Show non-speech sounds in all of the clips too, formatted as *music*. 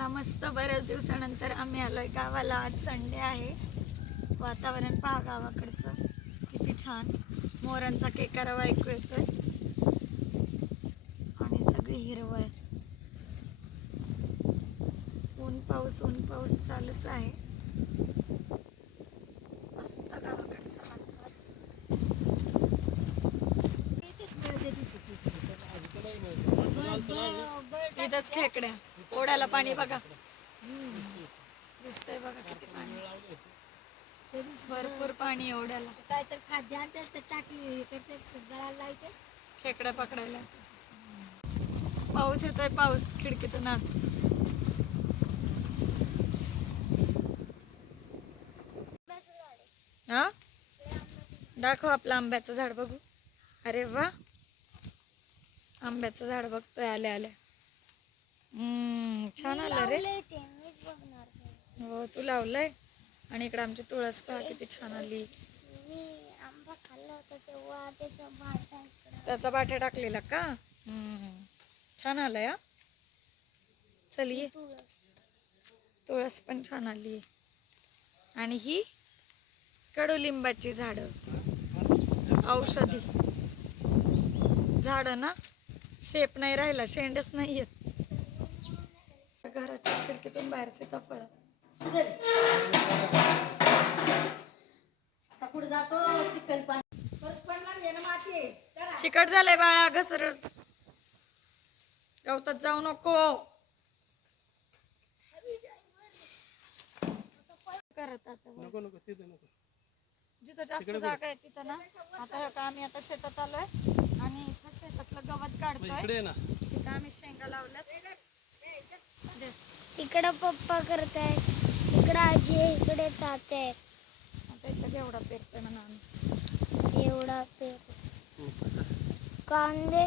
चला मस्त बऱ्याच दिवसानंतर आम्ही आलोय गावाला. आज संडे आहे. वातावरण पहा गावाकडचं. किती छान. मोरांचा केकारावा ऐकू येतोय. आणि सगळी हिरवळ. ऊन पाऊस ऊन पाऊस चालूच आहे. मस्त गावाकडचं वातावरण. इथंच खेकड्या. ओढ्याला पाणी बघा. दिसतंय बघा किती पाणी. भरपूर पाणी ओढ्याला. काय तर खाद्य आणतात तर टाकी गळाला लावते. खेकड्या पकडायला. पाऊस येतोय पाऊस खिडकीतून आत. हा? दाखव आपलं आंब्याचं झाड बघू. अरे वा. आंब्याचं झाड बघतोय आल्या आल्या. छान आलं रे. हो तू लावलंय? आणि इकडे आमची तुळस पहा किती छान आली. मी आंबा खाल्ला होता तेव्हा त्याचा बाठ्या टाकलेला का? हम्म. छान आलाय हा. चल ये. तुळस. तुळस पण छान आली. आणि ही कडुलिंबाची झाडं. औषधी. झाडं ना शेप नाही राहिला शेंडच नाही येत. घराच्या खिडकीतून बाहेर सीताफळ आता पुढे जातो चिकन पाणी. परत पडणार ना माती. आहे. करा. चिकट झालंय बाळा घसर गवतात जाऊ नको. करत आता बघ. नको नको तिथे नको. जिथं जास्त जागा आहे तिथं ना. आता हे का आम्ही आता शेतात आलोय. आणि इथं शेतातलं गवत मग काढतोय इकडे ये ना. तिथं आम्ही शेंगा लावल्यात. दे. तिकडं पप्पा करताय इकडं आजी आहे इकडे तात्या आहे आता इथं घेवडा पेरतोय म्हणा आम्ही एवढा पेर. कांदे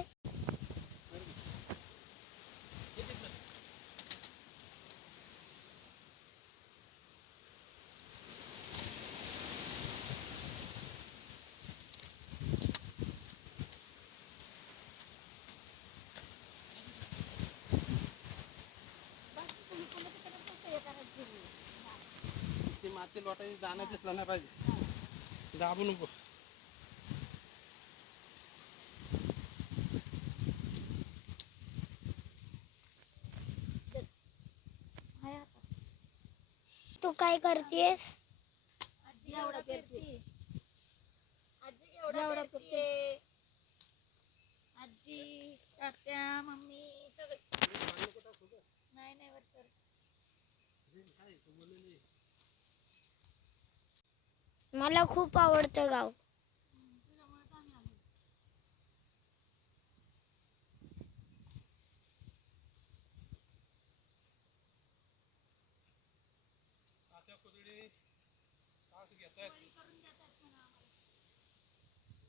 माती लोटायची दाणा दिसला नाही पाहिजे. दाबू नको. तू काय करतेस? आजी एवढा पेरते आजी एवढा आजी तात्या मम्मी सगळे. नाही नाही मला खूप आवडतं गाव. तात्या कुदळी तास घेतायत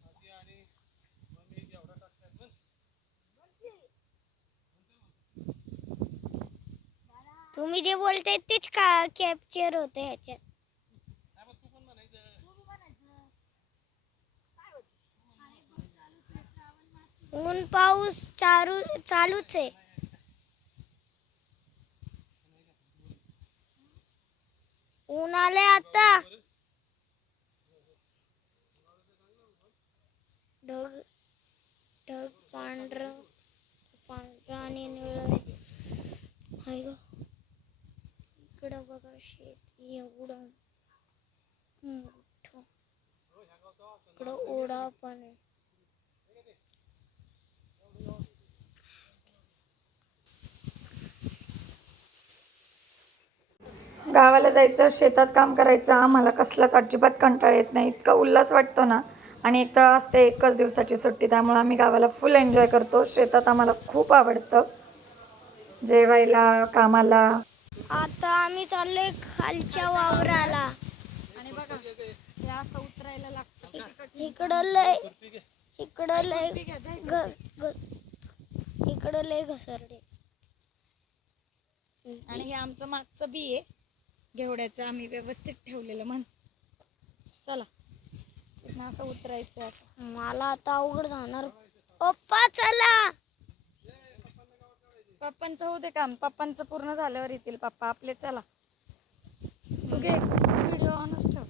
आजी आणि मम्मी एवढा टाकतायत पण तुम्ही जे बोलताय तेच का कॅप्चर होते ह्याच्यात नाही मग तू पण म्हणायचं ऊन पाऊस चालू चालूच आहे. ऊन आले आता. ढग ढग पांढर पांढरा आणि निळ. हाय ग. इकडं बघा शेत एवढं मोठं. इकडं ओढा पण आहे. गावाला जायचं शेतात काम करायचं आम्हाला कसलाच अजिबात कंटाळ येत नाही. इतका उल्हास वाटतो ना. आणि एक तर असते एकच दिवसाची सुट्टी त्यामुळे आम्ही गावाला फुल एन्जॉय करतो. शेतात आम्हाला खूप आवडतं. जेवायला कामाला. आता आम्ही चाललोय खालच्या वावराला. आणि बघा हे असं उतरायला लागतं. इकडं लय इकडं लय घ घ- इकडं लय घसरडे आणि हे आमचं मागचं बी आहे. घेवड्याचं आम्ही व्यवस्थित ठेवलेलं म्हण. चला. इथनं असं उतरायचं आता. मला आता अवघड जाणार. पप्पा चला. पप्पांचं होऊ दे काम. पप्पांचं पूर्ण झाल्यावर येतील पप्पा. आपले चला. तू घे. व्हिडिओ ऑनच ठेव.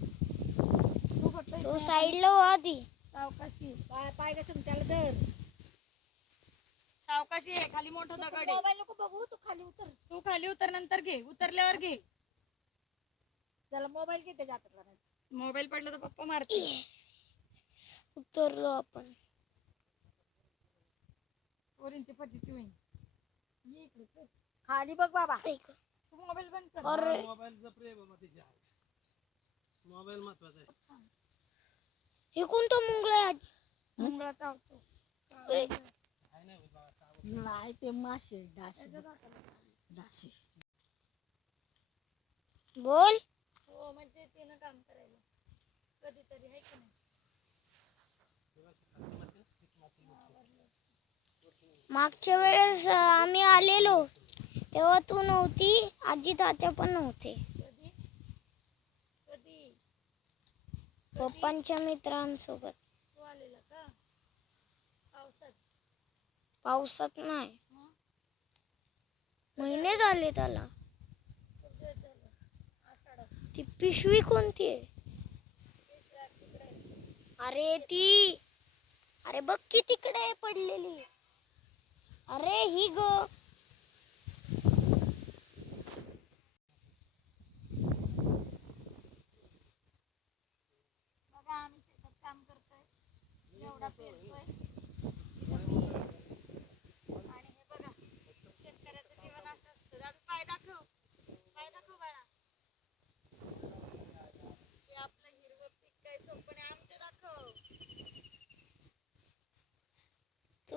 तू फक्त तू इथे साईडला हो आधी. सावकाशी. पाय पाय कसं त्याला धर. सावकाशी आहे. खाली मोठं दगड आहे. मोबाईल नको बघू. तू खाली उतर. तू खाली उतर नंतर घे. उतरल्यावर घे. त्याला मोबाईल हातातला नाही. मोबाईल पडला तर पप्पा मारतील. उतरलो आपण. पोरींची फजिती होईल ये इकडे चल. खाली बघ बाबा. ऐक. तू मोबाईल बंद कर. अरे. मोबाईल जप रे बाबा तिच्या मोबाईल महत्त्वाचा आहे. हे कोणतं मुंगळ आहे आजी? मुंगळा चावतो ए, नाही ते मासे डाशी डाशी बोल. हो म्हणजे तिनं काम करायला. कधीतरी आहे की नाही? मागच्या वेळेस आम्ही आलेलो तेव्हा तू नव्हती आजी तात्या पण नव्हते. पप्पांच्या मित्रांसोबत. पावसात? नाही. महिने झाले त्याला. ती पिशवी कोणती आहे? अरे ती, अरे बघ की तिकडे पडलेली. अरे ही ग. बघा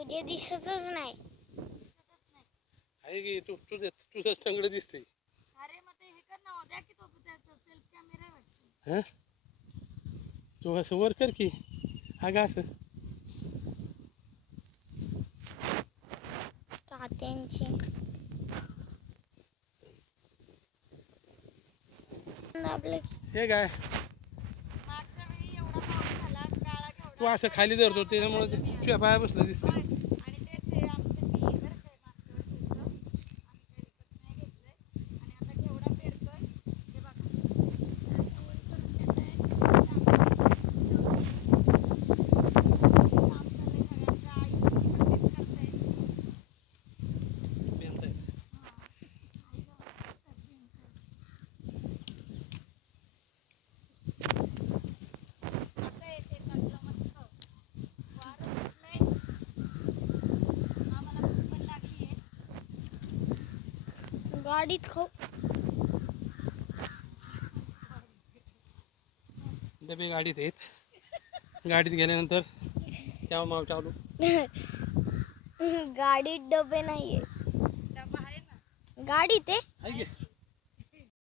तुझे दिसतच नाही. आहे की तू तुझं तुझं टंगड दिसते. अरे मग ते हे कर ना की तो सेल्फ कॅमेरा वाटतं हा? तू असं वर कर की. अगं असं. तात्यांची. हे काय? मागच्या वेळी एवढा पाऊस झाला काळा तू असं खाली धरतो त्याच्यामुळे ते तुझ्या पाया बसलं दिसतं होय. आणि तेच हे आमचे बी आहे बरं काय मागच्या वर्षीचं आम्ही काही विकत नाही घेतलंय आणि आता घेवडा पेरतोय हे बघा आणि वर करून त्याचं आहे. काम चाललंय सगळ्यांचं. आई पण तिकडे तेच करताय. पेरताय. हा. आई गं, करतात बिनकर. असं आहे शेतातलं मस्त वारं सुटलंय आम्हाला भूक पण लागली आहे गाडीत खाऊ डबे गाडीत आहेत. गाडीत गेल्यानंतर त्या माव चालू. *laughs* गाडीत डबे नाहीये. डबा आहे ना. गाडीत आहे?